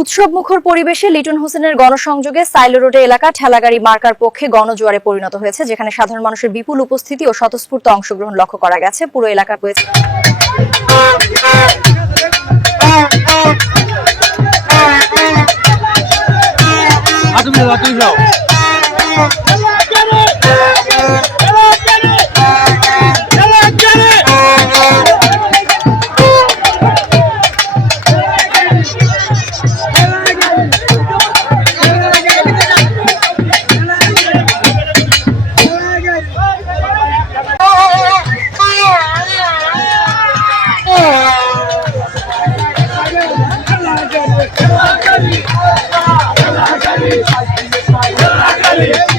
উৎসবমুখর পরিবেশে লিটন হোসেনের গণসংযোগে সাইলো রোডে এলাকা ঠেলাগাড়ি মার্কার পক্ষে গণজোয়ারে পরিণত হয়েছে, যেখানে সাধারণ মানুষের বিপুল উপস্থিতি ও স্বতঃস্ফূর্ত অংশগ্রহণ লক্ষ্য করা গেছে। পুরো এলাকা পেয়েছে Ela